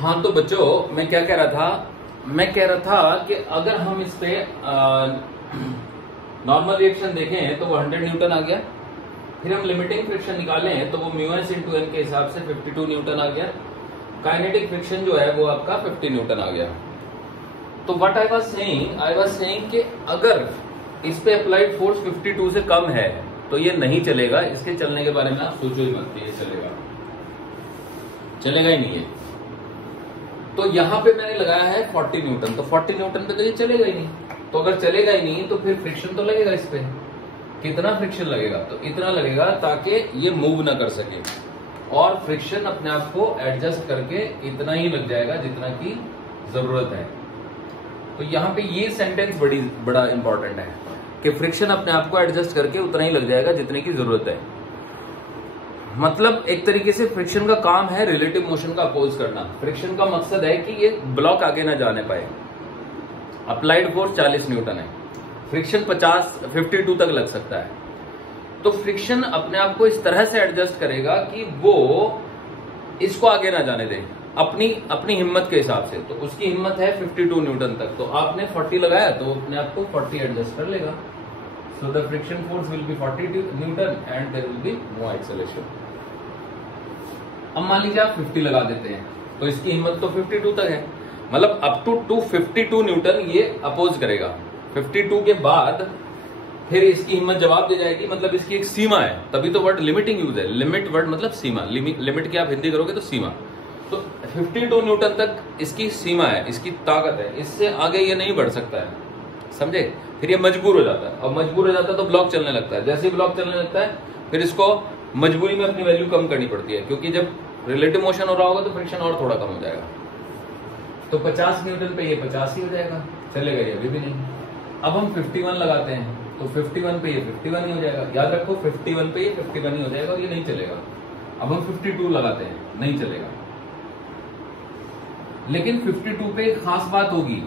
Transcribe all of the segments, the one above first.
हाँ तो बच्चों मैं क्या कह रहा था, मैं कह रहा था कि अगर हम इस पे नॉर्मल रिएक्शन देखें तो वो 100 न्यूटन आ गया, फिर हम लिमिटिंग फ्रिक्शन निकालें तो वो म्यूएस इंटू एन के हिसाब से 52 न्यूटन आ गया, काइनेटिक फ्रिक्शन जो है वो आपका 50 न्यूटन आ गया। तो व्हाट आई वाज सेइंग कि अगर इस पे अप्लाइड फोर्स 52 से कम है तो ये नहीं चलेगा, इसके चलने के बारे में आप सोचो ही मत, ये चलेगा ही नहीं है। तो यहां पे मैंने लगाया है 40 न्यूटन, तो 40 न्यूटन पे तो ये चलेगा ही नहीं। तो अगर चलेगा ही नहीं तो फिर फ्रिक्शन तो लगेगा इस पे। कितना फ्रिक्शन लगेगा? तो इतना लगेगा ताकि ये मूव ना कर सके, और फ्रिक्शन अपने आप को एडजस्ट करके इतना ही लग जाएगा जितना की जरूरत है। तो यहाँ पे ये सेंटेंस बड़ा इंपॉर्टेंट है कि फ्रिक्शन अपने आप को एडजस्ट करके उतना ही लग जाएगा जितने की जरूरत है। मतलब एक तरीके से फ्रिक्शन का काम है रिलेटिव मोशन का अपोज करना। फ्रिक्शन का मकसद है कि ये ब्लॉक आगे ना जाने पाए। अप्लाइड फोर्स 40 न्यूटन है, फ्रिक्शन 52 तक लग सकता है। तो फ्रिक्शन अपने आप को इस तरह से एडजस्ट करेगा कि वो इसको आगे ना जाने दे अपनी हिम्मत के हिसाब से। तो उसकी हिम्मत है 52 न्यूटन तक, तो आपने 40 लगाया तो अपने आप को 40 एडजस्ट कर लेगा। So the friction force will be 40 newton and there will be no acceleration. अब मान लीजिए आप 50 लगा देते हैं तो इसकी हिम्मत तो 52 तक है, मतलब अप टू 252 न्यूटन ये अपोज करेगा। 52 के बाद फिर इसकी हिम्मत जवाब दे जाएगी, मतलब इसकी एक सीमा है, तभी तो वर्ड लिमिटिंग यूज है। लिमिट वर्ड मतलब सीमा, लिमिट की आप हिंदी करोगे तो सीमा। तो 52 न्यूटन तक इसकी सीमा है, इसकी ताकत है, इससे आगे ये नहीं बढ़ सकता है, समझे। फिर ये मजबूर हो जाता है, और मजबूर हो जाता है तो ब्लॉक चलने लगता है। जैसे ही ब्लॉक चलने लगता है फिर इसको मजबूरी में अपनी वैल्यू कम करनी पड़ती है, क्योंकि जब रिलेटिव मोशन हो रहा होगा तो फ्रिक्शन और थोड़ा कम हो जाएगा। तो 50 न्यूटन पे ये 50 ही हो जाएगा, चलेगा ये अभी भी नहीं। अब हम 51 लगाते हैं तो 51 पे ये 51 ही हो जाएगा। याद रखो 51 पे ये 51 ही हो जाएगा और ये नहीं चलेगा। अब हम 52 लगाते हैं, नहीं चलेगा। लेकिन 52 पे एक खास बात होगी,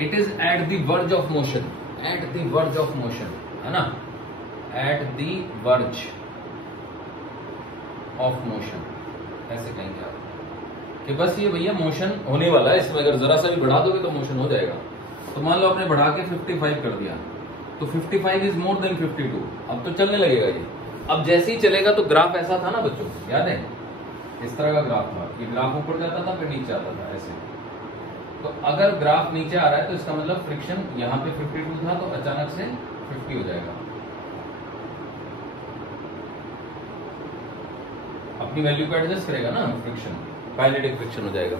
it is at the verge of motion, at the verge of motion, है ना, at the verge of motion. ऐसे कहेंगे आप कि बस ये भैया मोशन होने वाला है, इसमें अगर जरा सा भी बढ़ा दोगे तो मोशन हो जाएगा। तो मान लो आपने बढ़ा के 55 कर दिया, तो 55 इज मोर देन 52, अब तो चलने लगेगा ये। अब जैसे ही चलेगा तो ग्राफ ऐसा था ना बच्चों, याद है, इस तरह का ग्राफ था, ये ग्राफ ऊपर जाता था फिर नीचे आता था ऐसे। तो अगर ग्राफ नीचे आ रहा है तो इसका मतलब फ्रिक्शन यहाँ पे 52 था तो अचानक से 50 हो जाएगा, अपनी वैल्यू को एडजस्ट करेगा ना फ्रिक्शन, काइनेटिक फ्रिक्शन हो जाएगा।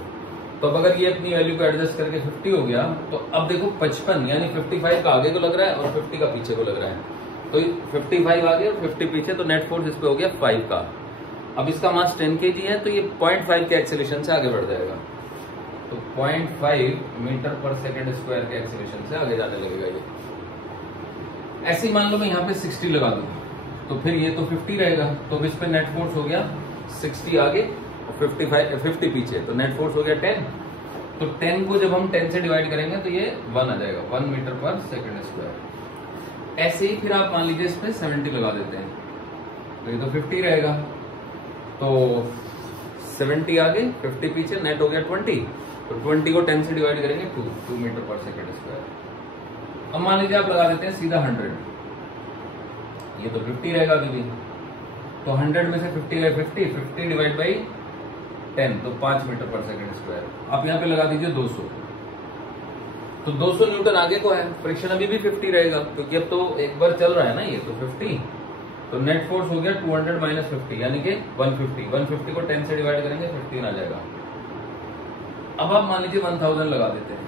तो अब अगर ये अपनी वैल्यू को एडजस्ट करके 50 हो गया तो अब देखो 55 यानी 55 का आगे को लग रहा है और 50 का पीछे को लग रहा है, तो 55 आगे और 50 पीछे, तो नेट फोर्स इस पे हो गया 5 का। अब इसका मास 10 kg है तो ये 0.5 के एक्सेलरेशन से आगे बढ़ जाएगा, तो 0.5 मीटर पर सेकेंड स्क्वायर के एक्सेलरेशन से आगे जाने लगेगा ये। ऐसे ही मान लो मैं यहाँ पे 60 लगा दूं तो फिर ये तो 50 रहेगा, तो इस पे नेट फोर्स हो गया 60 आगे और 50 पीछे, तो नेट फोर्स हो गया 10। तो 10 को जब हम 10 से डिवाइड करेंगे तो ये 1 आ जाएगा, 1 मीटर पर सेकेंड स्क्वायर। ऐसे ही फिर आप मान लीजिए इस पे 70 लगा देते हैं तो ये तो 50 रहेगा, तो 70 आगे 50 पीछे, नेट हो गया 20, तो 20 को 10 से डिवाइड करेंगे 2 मीटर पर सेकेंड स्क्वायर। अब मान लीजिए आप लगा देते हैं सीधा 100, ये तो 50 रहेगा अभी भी, तो 100 में से 50 है 50 डिवाइड बाई 10 तो 5 मीटर पर सेकेंड स्क्वायर। आप यहाँ पे लगा दीजिए 200, तो 200 न्यूटन आगे को है, फ्रिक्शन अभी भी 50 रहेगा क्योंकि अब तो एक बार चल रहा है ना ये, तो 50, तो नेट फोर्स हो गया 200 माइनस 50 यानी कि 150 को 10 से डिवाइड करेंगे 15 आ जाएगा। अब आप मान लीजिए 1000 लगा देते हैं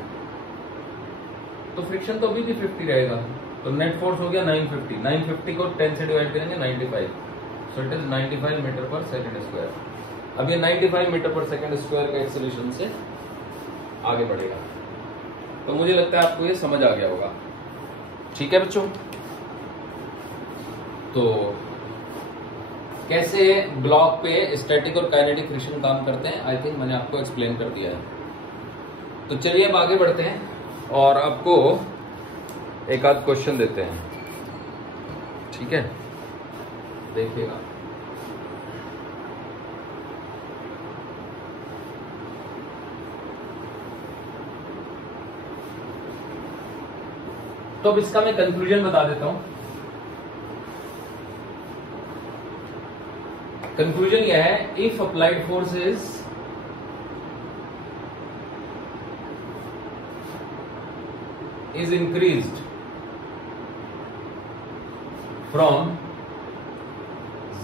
तो फ्रिक्शन तो अभी भी 50 रहेगा, तो नेट फोर्स हो गया 950 को 10 से डिवाइड करेंगे 95, सो it is 95 metre per second square. अब ये 95 मीटर पर सेकेंड स्क्वायर के एक्सेलरेशन से आगे बढ़ेगा। तो मुझे लगता है आपको ये समझ आ गया होगा, ठीक है बच्चों। तो कैसे ब्लॉक पे स्टैटिक और काइनेटिक फ्रिक्शन काम करते हैं, आई थिंक मैंने आपको एक्सप्लेन कर दिया है। तो चलिए अब आगे बढ़ते हैं और आपको एक आध क्वेश्चन देते हैं, ठीक है, देखिएगा। तो अब इसका मैं कंक्लूजन बता देता हूं। कंक्लूजन यह है, if applied force is increased from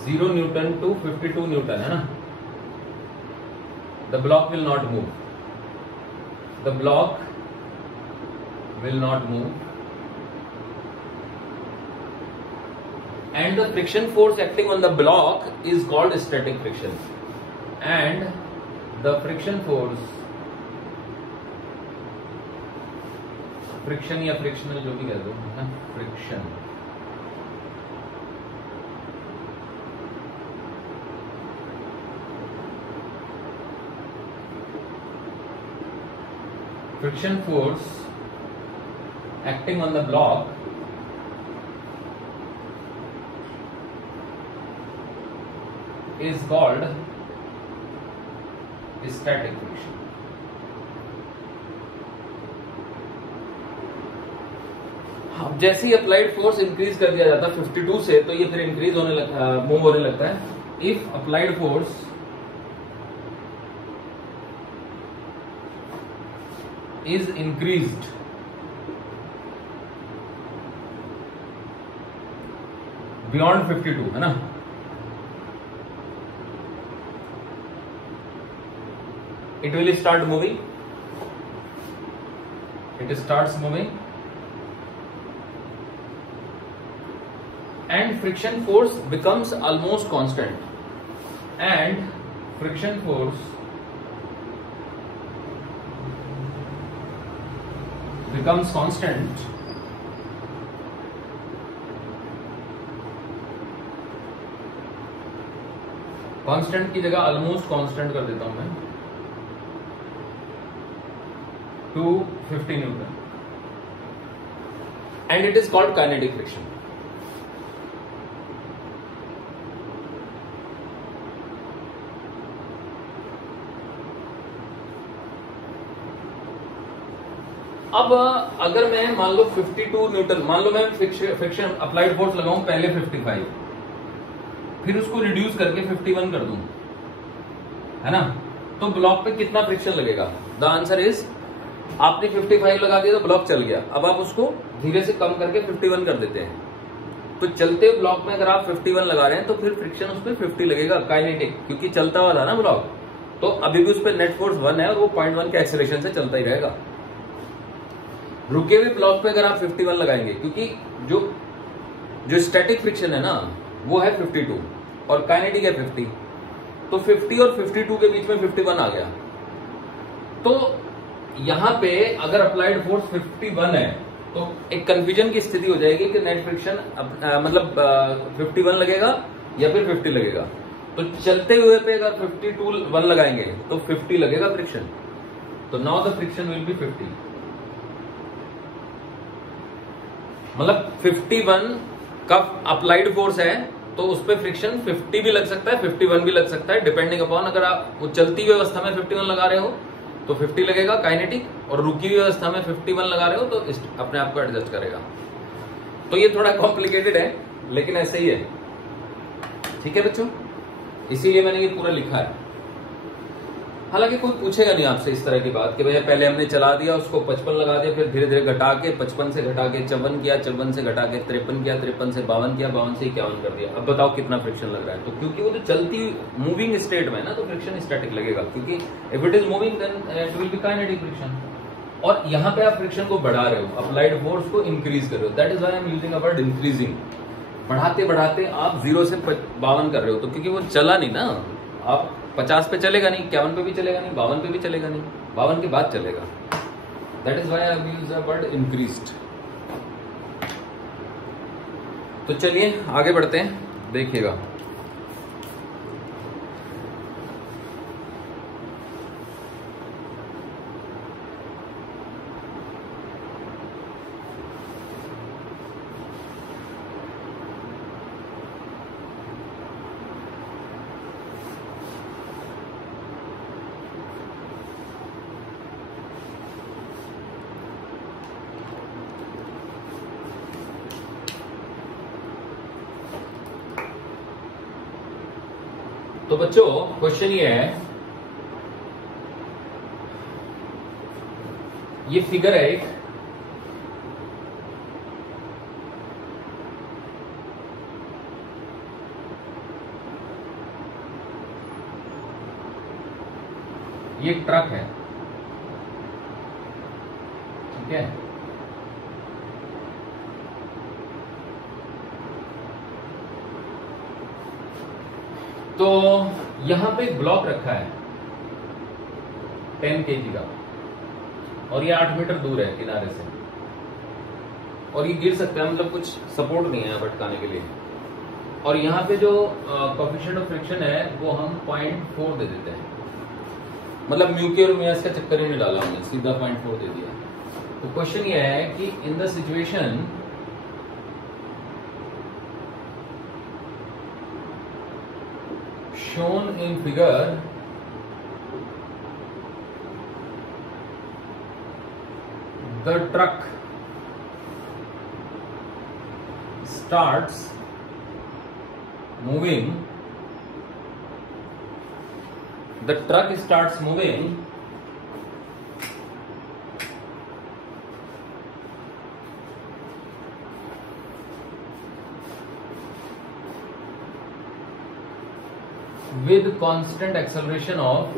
0 newton to 52 newton, है ना, the block will not move, the block will not move, and the friction force acting on the block is called static friction, and the friction force, friction या frictional जो भी कह दो, है friction, friction force acting on the block is called static friction. अब जैसे ही applied force increase कर दिया जाता है 52 से, तो ये फिर इंक्रीज होने लगता है, मूव होने लगता है। If applied force is increased beyond 52, है ना, it will start moving, it starts moving, and friction force becomes almost constant, and friction force becomes constant constant की जगह ऑलमोस्ट कांस्टेंट कर देता हूं मैं, 250 Newton, and it is called kinetic friction. अब अगर मैं मान लो 52 न्यूटन, मान लो मैं फ्रिक्शन अप्लाइड फोर्स लगाऊं पहले 55, फिर उसको रिड्यूस करके 51 कर दूं, है ना, तो ब्लॉक पे कितना फ्रिक्शन लगेगा? द आंसर इज, आपने 55 लगा दिया तो ब्लॉक चल गया, अब आप उसको धीरे से कम करके 51 कर देते हैं, तो चलते हुए ब्लॉक में अगर आप 51 लगा रहे हैं तो फिर फ्रिक्शन उस पर 50 लगेगा, काइनेटिक, क्योंकि चलता हुआ था ना ब्लॉक, तो अभी भी उस पर नेट फोर्स 1 है और वो 0.1 के एक्सेलरेशन से चलता ही रहेगा। रुके हुए ब्लॉक पे अगर आप 51 लगाएंगे, क्योंकि जो स्टैटिक फ्रिक्शन है ना वो है 52 और काइनेटिक है 50, तो 50 और 52 के बीच में 51 आ गया, तो यहां पे अगर अप्लाइड फोर्स 51 है तो एक कंफ्यूजन की स्थिति हो जाएगी कि नेट फ्रिक्शन मतलब 51 लगेगा या फिर 50 लगेगा। तो चलते हुए पे अगर 52 लगाएंगे तो 50 लगेगा फ्रिक्शन, तो now the friction will be 50, मतलब 51 का अप्लाइड फोर्स है तो उस पर फ्रिक्शन 50 भी लग सकता है, 51 भी लग सकता है, डिपेंडिंग अपॉन, अगर आप वो चलती हुई अवस्था में 51 लगा रहे हो तो 50 लगेगा काइनेटिक, और रुकी हुई अवस्था में 51 लगा रहे हो तो अपने आप को एडजस्ट करेगा। तो ये थोड़ा कॉम्प्लिकेटेड है लेकिन ऐसे ही है, ठीक है बच्चों, इसीलिए मैंने ये पूरा लिखा है। हालांकि कोई पूछेगा नहीं आपसे इस तरह की बात कि भैया पहले हमने चला दिया, उसको 55 लगा दिया, फिर धीरे धीरे घटा के 55 से घटा के 54 किया, 54 से घटा के 53 किया, 53 से 52 किया, 52 से 51 कर दिया, अब बताओ कितना फ्रिक्शन लग रहा है। तो क्योंकि वो जो चलती मूविंग स्टेट में है ना, तो फ्रिक्शन स्टैटिक लगेगा, क्योंकि if it is moving then it will be kinetic friction. और यहाँ पे आप फ्रिक्शन को बढ़ा रहे हो, अप्लाइड फोर्स को इंक्रीज कर रहे हो, that is why I am using a word increasing. बढ़ाते बढ़ाते आप 0 से 52 कर रहे हो, तो क्योंकि वो चला नहीं ना, आप 50 पे चलेगा नहीं, 51 पे भी चलेगा नहीं, 52 पे भी चलेगा नहीं, 52 के बाद चलेगा, that is why I use the word increased. तो चलिए आगे बढ़ते हैं, देखिएगा। तो बच्चों क्वेश्चन ये है, ये फिगर है एक, ये एक ट्रक है, ठीक है। तो यहां पे एक ब्लॉक रखा है 10 kg का, और ये 8 मीटर दूर है किनारे से, और ये गिर सकता है, मतलब कुछ सपोर्ट नहीं है भटकाने के लिए। और यहाँ पे जो कोएफिशिएंट ऑफ फ्रिक्शन है वो हम 0.4 दे देते हैं, मतलब म्यू के और म्यूएस का चक्कर ही नहीं डाला हमने, सीधा 0.4 दे दिया। तो क्वेश्चन ये है कि in the situation shown in figure, the truck starts moving, the truck starts moving with constant acceleration of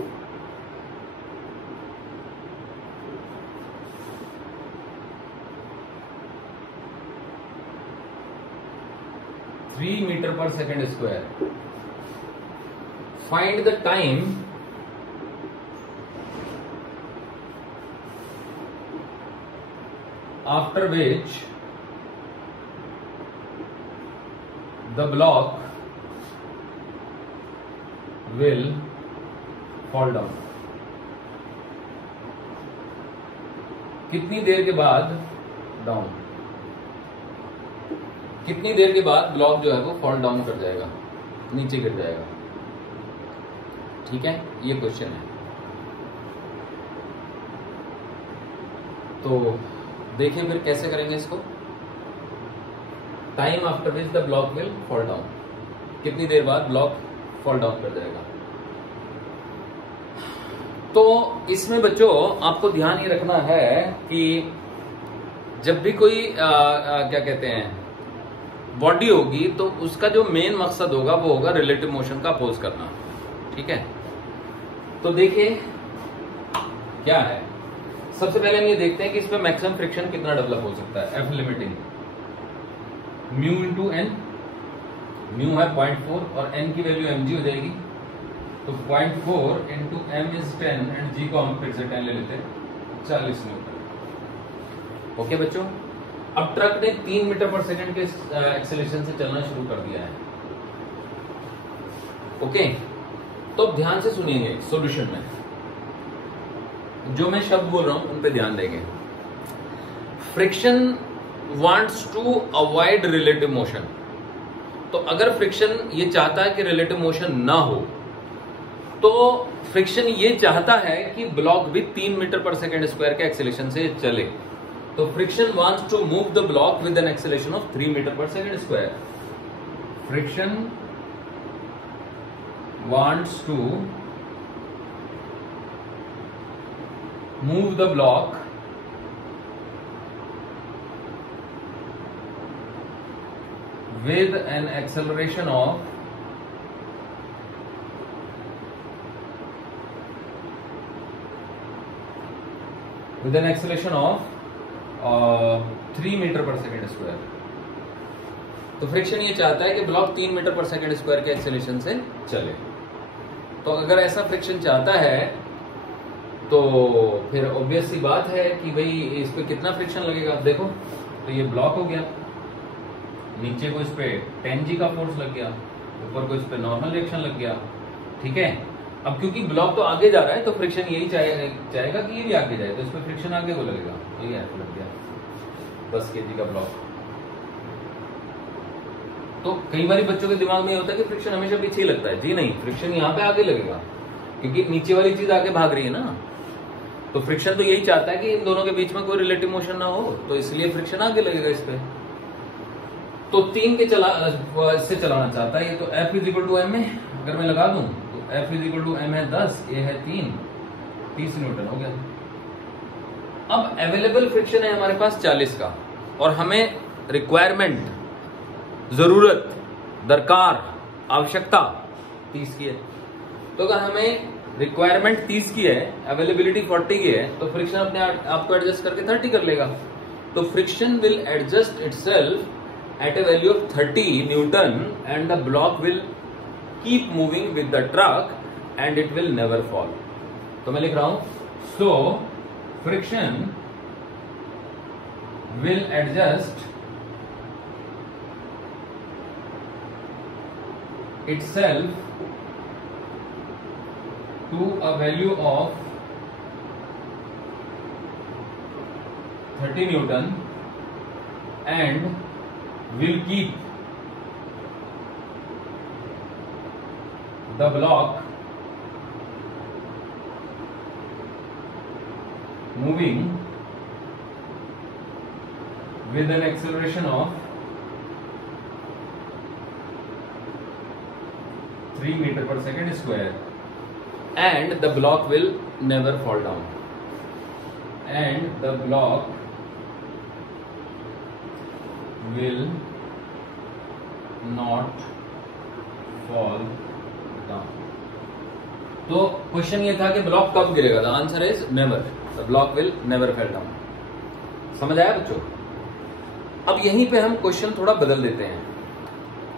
3 meter per second square. Find the time after which the block will fall down. कितनी देर के बाद down, कितनी देर के बाद block जो है वो fall down कर जाएगा, नीचे गिर जाएगा, ठीक है। ये क्वेश्चन है। तो देखिए फिर कैसे करेंगे इसको। Time after which the block will fall down, कितनी देर बाद ब्लॉक फॉल डाउन कर जाएगा। तो इसमें बच्चों आपको ध्यान ये रखना है कि जब भी कोई क्या कहते हैं बॉडी होगी, तो उसका जो मेन मकसद होगा वो होगा रिलेटिव मोशन का अपोज करना, ठीक है। तो देखिए क्या है, सबसे पहले हम ये देखते हैं कि इसमें मैक्सिमम फ्रिक्शन कितना डेवलप हो सकता है। F limiting mu into N, mu है 0.4 और एन की वैल्यू mg हो जाएगी, तो 0.4 इंटू एम इज 10 एंड जी को हम फिर से 10 ले लेते हैं, 40 न्यूटन। ओके बच्चों, अब ट्रक ने 3 मीटर पर सेकंड के एक्सेलरेशन से चलना शुरू कर दिया है। ओके, तो अब ध्यान से सुनिए सॉल्यूशन में जो मैं शब्द बोल रहा हूं उन पे ध्यान देंगे। Friction wants to avoid relative motion, तो अगर फ्रिक्शन ये चाहता है कि रिलेटिव मोशन ना हो, तो फ्रिक्शन ये चाहता है कि ब्लॉक भी 3 मीटर पर सेकेंड स्क्वायर के एक्सेलरेशन से चले। तो friction wants to move the block with an acceleration of 3 metre per second square. Friction wants to move the block with an acceleration of 3 metre per second square. तो friction ये चाहता है कि block 3 metre per second square के acceleration से चले। तो अगर ऐसा फ्रिक्शन चाहता है तो फिर ऑब्वियस सी बात है कि भाई इस पे कितना फ्रिक्शन लगेगा। देखो तो ये ब्लॉक हो गया, नीचे को इस पे 10G का फोर्स लग गया, ऊपर को इस पे नॉर्मल रिएक्शन लग गया, ठीक है। अब क्योंकि ब्लॉक तो आगे जा रहा है तो फ्रिक्शन यही चाहेगा कि ये भी आगे जाए, तो इस पे फ्रिक्शन आगे को लगेगा, ये लग गया 10 kg का ब्लॉक। तो कई बार बच्चों के दिमाग में ये होता है कि फ्रिक्शन हमेशा पीछे ही लगता है। जी नहीं, फ्रिक्शन यहाँ पे आगे लगेगा क्योंकि नीचे वाली चीज आगे भाग रही है ना। तो फ्रिक्शन तो यही चाहता है कि इन दोनों के बीच में कोई रिलेटिव मोशन ना हो, तो इसलिए फ्रिक्शन आगे लगेगा इस पे। तो 3 के इससे चलाना चाहता है ये, तो F is equal to m में अगर मैं लगा दूं F is equal to m है 10, a है 3, 30 न्यूटन हो गया। अब अवेलेबल फ्रिक्शन है हमारे पास 40 का और हमें रिक्वायरमेंट, जरूरत, दरकार, आवश्यकता 30 की है। तो अगर हमें रिक्वायरमेंट 30 की है, अवेलेबिलिटी 40 की है, तो फ्रिक्शन अपने आप को एडजस्ट करके 30 कर लेगा। तो friction will adjust itself eight A value of 30 Newton and the block will keep moving with the truck and it will never fall. तो मैं लिख रहा हूं, so friction will adjust itself to a value of 30 Newton and will keep the block moving with an acceleration of 3 meter per second square and the block will never fall down, and the block will not fall down। तो question ये था कि block कब गिरेगा, the answer is never, the block will never fall down. समझ आया बच्चों? अब यहीं पे हम क्वेश्चन थोड़ा बदल देते हैं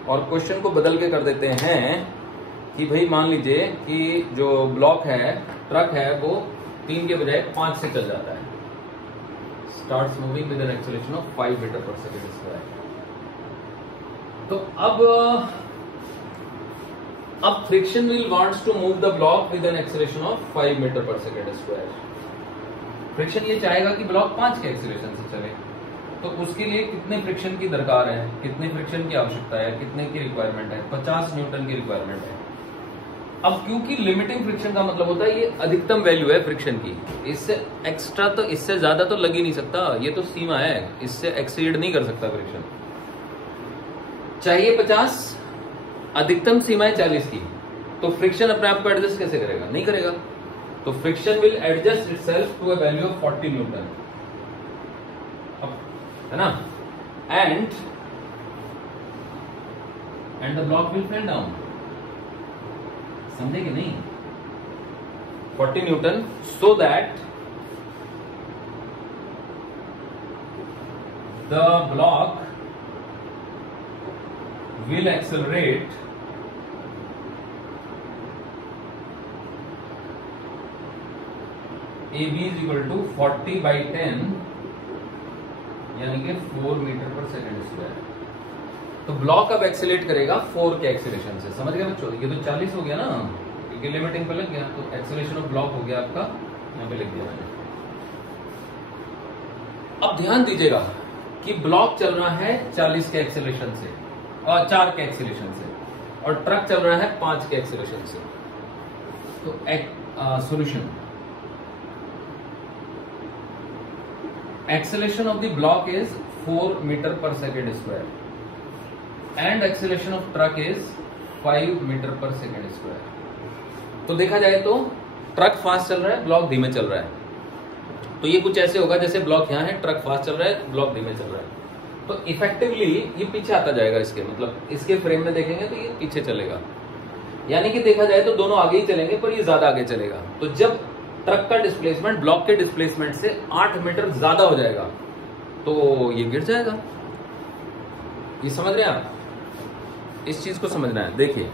और क्वेश्चन को बदल के कर देते हैं कि भाई मान लीजिए कि जो ब्लॉक है, ट्रक है, वो 3 के बजाय 5 से चल जाता है, starts moving with an acceleration of 5 metre per second square. तो अब friction will wants to move the block with an acceleration of 5 metre per second square. Friction ये चाहेगा कि ब्लॉक 5 के एक्सेलरेशन से चले, तो उसके लिए कितने फ्रिक्शन की दरकार है, कितने फ्रिक्शन की आवश्यकता है, कितने की रिक्वायरमेंट है? 50 न्यूटन की रिक्वायरमेंट है। अब क्योंकि लिमिटिंग फ्रिक्शन का मतलब होता है ये अधिकतम वैल्यू है फ्रिक्शन की, इससे एक्स्ट्रा तो, इससे ज्यादा तो लग ही नहीं सकता, ये तो सीमा है, इससे एक्सीड नहीं कर सकता फ्रिक्शन। चाहिए 50, अधिकतम सीमा है 40 की, तो फ्रिक्शन अपने आप को एडजस्ट कैसे करेगा? नहीं करेगा। तो friction will adjust itself to a value of 40 newton, है ना, and the block will fell down. समझे कि नहीं? 40 newton, so that the block will accelerate AB is equal to 40/10 यानी कि 4 मीटर पर सेकेंड स्क्वायर। तो ब्लॉक अब accelerate करेगा 4 के एक्सेलरेशन से। समझ गए बच्चों? ये तो 40 हो गया ना, क्योंकि लिमिटिंग पे लग गया, तो एक्सेलरेशन ऑफ ब्लॉक हो गया आपका, यहाँ पे लिख दिया मैंने। अब ध्यान दीजिएगा कि ब्लॉक चल रहा है 40 के एक्सेलरेशन से और 4 के एक्सेलरेशन से, और ट्रक चल रहा है 5 के एक्सेलरेशन से। तो solution, acceleration of the block is 4 meter per second square and acceleration of truck is 5 meter per second square। तो देखा जाए तो ट्रक फास्ट चल रहा है, ब्लॉक धीमे चल रहा है। तो ये कुछ ऐसे होगा जैसे ब्लॉक यहाँ है, ट्रक फास्ट चल रहा है, ब्लॉक धीमे चल रहा है। तो इफेक्टिवली ये पीछे आता जाएगा, इसके मतलब इसके फ्रेम में देखेंगे तो ये पीछे चलेगा, यानी कि देखा जाए तो दोनों आगे ही चलेंगे, पर ये ज्यादा आगे चलेगा। तो जब ट्रक का डिस्प्लेसमेंट ब्लॉक के डिस्प्लेसमेंट से 8 मीटर ज्यादा हो जाएगा तो ये गिर जाएगा। ये समझ रहे हैं आप? इस चीज को समझना है। देखिए,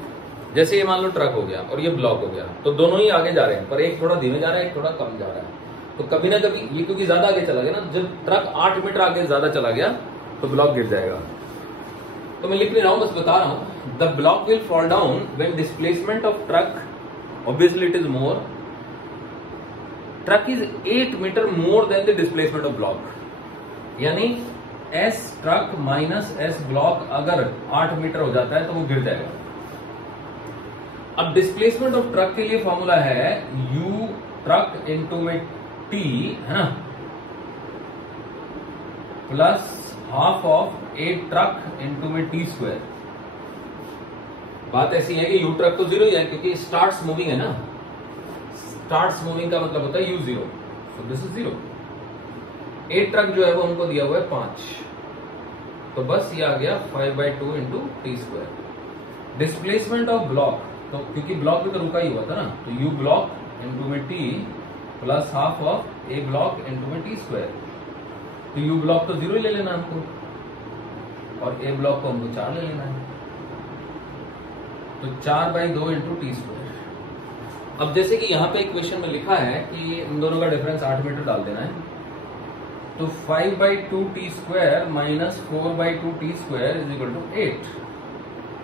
जैसे ये मान लो ट्रक हो गया और ये ब्लॉक हो गया, तो दोनों ही आगे जा रहे हैं, पर एक थोड़ा धीमे जा रहा है, एक थोड़ा कम जा रहा है। तो कभी ना कभी ये, क्योंकि ज्यादा आगे चला गया ना, जब ट्रक 8 मीटर आगे ज्यादा चला गया तो ब्लॉक गिर जाएगा। तो मैं लिख नहीं रहा हूं, बस बता रहा हूं। The block will fall down when displacement of truck, obviously it is more, truck is 8 metre more than the displacement of block, यानी S truck minus S block अगर 8 मीटर हो जाता है तो वो गिर जाएगा। अब डिस्प्लेसमेंट ऑफ ट्रक के लिए फॉर्मूला है U ट्रक इंटू में T, है ना, plus half of 8 truck into में T स्क्वायर। बात ऐसी है कि यू ट्रक तो जीरो ही है क्योंकि स्टार्ट्स मूविंग है ना, स्टार्ट्स मूविंग का मतलब होता है यू जीरो, तो this is zero. A truck जो है वो हमको दिया हुआ है 5, तो बस ये आ गया 5/2 into t square. Displacement of block, तो क्योंकि ब्लॉक भी तो रुका ही हुआ था ना, तो यू ब्लॉक इंटू में T plus half of A block into में टी स्क्वायर। तो यू ब्लॉक तो जीरो ही ले लेना हमको, और ए ब्लॉक को हमको 4 ले लेना है, तो 4/2 इंटू टी स्क्वायर। अब जैसे कि यहाँ पे इक्वेशन में लिखा है कि इन दोनों का डिफरेंस 8 मीटर डाल देना है, तो 5/2 t square minus 4/2 t square is equal to 8,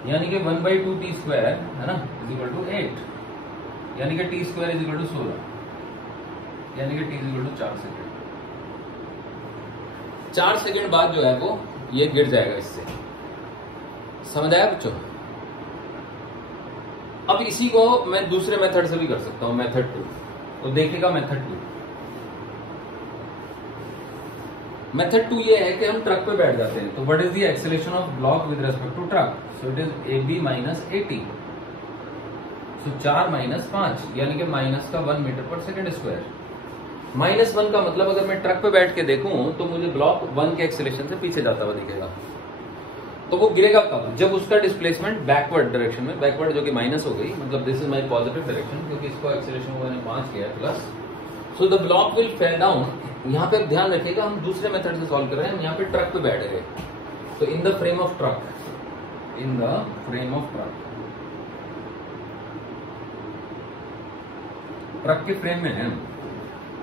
यानी कि 1/2 टी स्क्वायर है ना इज इक्वल टू 8, यानी कि t square is equal to 16, यानी कि t is equal to 4 second. 4 second बाद जो है वो ये गिर जाएगा इससे, समझ आया बच्चों? अब इसी को मैं दूसरे मेथड से भी कर सकता हूं, मेथड 2। तो देखिएगा मेथड 2, मेथड 2 ये है कि हम ट्रक पे बैठ जाते हैं, तो what is the acceleration of block with respect to truck, so it is AB minus 80, सो 4 माइनस 5 यानी कि माइनस का 1 मीटर पर सेकेंड स्क्वायर। -1 का मतलब अगर मैं ट्रक पे बैठ के देखूं तो मुझे ब्लॉक 1 के एक्सेलरेशन से पीछे जाता हुआ दिखेगा, तो वो गिरेगा कब? जब उसका डिस्प्लेसमेंट बैकवर्ड डायरेक्शन में, बैकवर्ड जो कि माइनस हो गई, मतलब this is my positive direction क्योंकि इसको एक्सेलरेशन मैंने 5 किया plus, so the block will fell down. यहाँ पे ध्यान रखिएगा हम दूसरे मेथड से सॉल्व कर रहे हैं, हम यहाँ पे ट्रक पे बैठ गए, तो in the frame of truck, in the frame of truck, truck के फ्रेम में है,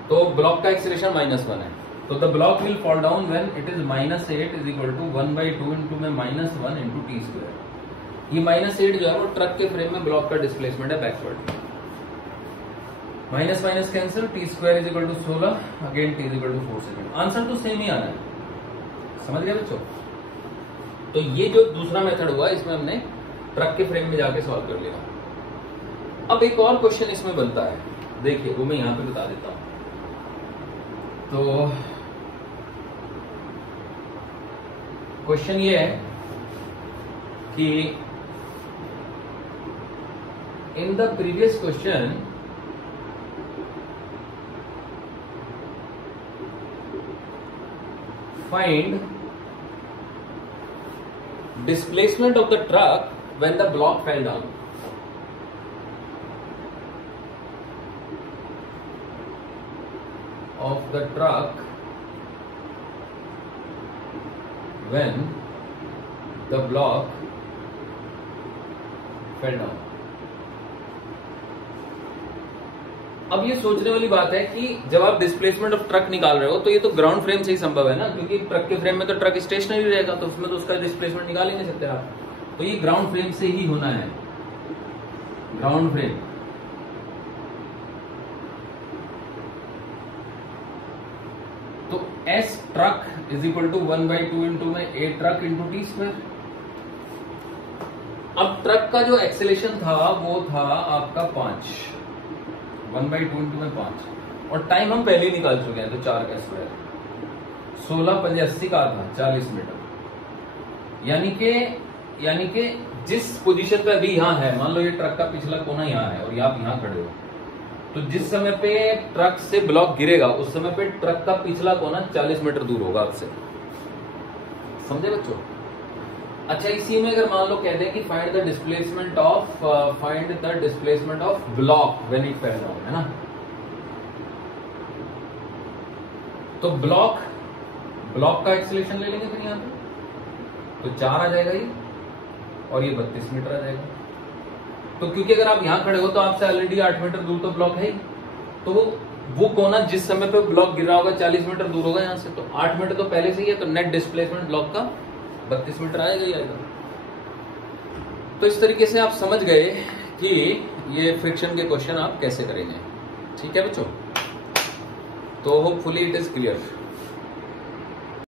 तो ब्लॉक का एक्सेलरेशन -1 है, तो the block will fall down when it is -8 is equal to 1/2 into में -1 इंटू टी स्क्वायर। ये -8 जो है वो ट्रक के फ्रेम में ब्लॉक का डिस्प्लेसमेंट है backward, minus minus cancel, t square is equal to 16, again t is equal to 4 second. Answer तो सेम ही आना है, समझ गए बच्चों? तो ये जो दूसरा मेथड हुआ इसमें हमने ट्रक के फ्रेम में जाके सॉल्व कर लिया। अब एक और क्वेश्चन इसमें बनता है, देखिए वो मैं यहां पे बता देता हूं। तो क्वेश्चन ये है कि in the previous question find displacement of the truck when the block fell down. Of the truck when the block fell down। अब ये सोचने वाली बात है कि जब आप डिस्प्लेसमेंट ऑफ ट्रक निकाल रहे हो तो ये तो ग्राउंड फ्रेम से ही संभव है ना, क्योंकि ट्रक के फ्रेम में तो ट्रक स्टेशनरी रहेगा, तो उसमें तो उसका डिस्प्लेसमेंट निकाल ही नहीं सकते आप, तो ये ग्राउंड फ्रेम से ही होना है, ग्राउंड फ्रेम। तो S truck is equal to 1/2 into में A truck into t square. अब ट्रक का जो एक्सेलेरेशन था वो था आपका 5, 1/2 इंटू में 5, और टाइम हम पहले ही निकाल चुके हैं, तो 4 का स्क्वायर, 16 5 80 का था 40 मीटर, यानी कि जिस पोजीशन पे अभी यहाँ है, मान लो ये ट्रक का पिछला कोना यहाँ है और आप यहाँ खड़े हो, तो जिस समय पे ट्रक से ब्लॉक गिरेगा उस समय पे ट्रक का पिछला कोना 40 मीटर दूर होगा आपसे, समझे बच्चों? अच्छा, इसी में अगर मान लो कहते हैं कि find the displacement of block when it fell down, है ना, तो ब्लॉक का एक्सेलरेशन ले लेंगे फिर यहाँ पे, तो 4 आ जाएगा ये, और ये 32 मीटर आ जाएगा। तो क्योंकि अगर आप यहां खड़े हो तो आपसे ऑलरेडी 8 मीटर दूर तो ब्लॉक है ही, तो वो कोना जिस समय पे ब्लॉक गिरा होगा 40 मीटर दूर होगा यहाँ से, तो 8 मीटर तो पहले से ही है, तो नेट डिस्प्लेसमेंट ब्लॉक का 32 मीटर आएगा ही आएगा। तो इस तरीके से आप समझ गए कि ये फ्रिक्शन के क्वेश्चन आप कैसे करेंगे। ठीक है बच्चों, तो होपफुली इट इज क्लियर।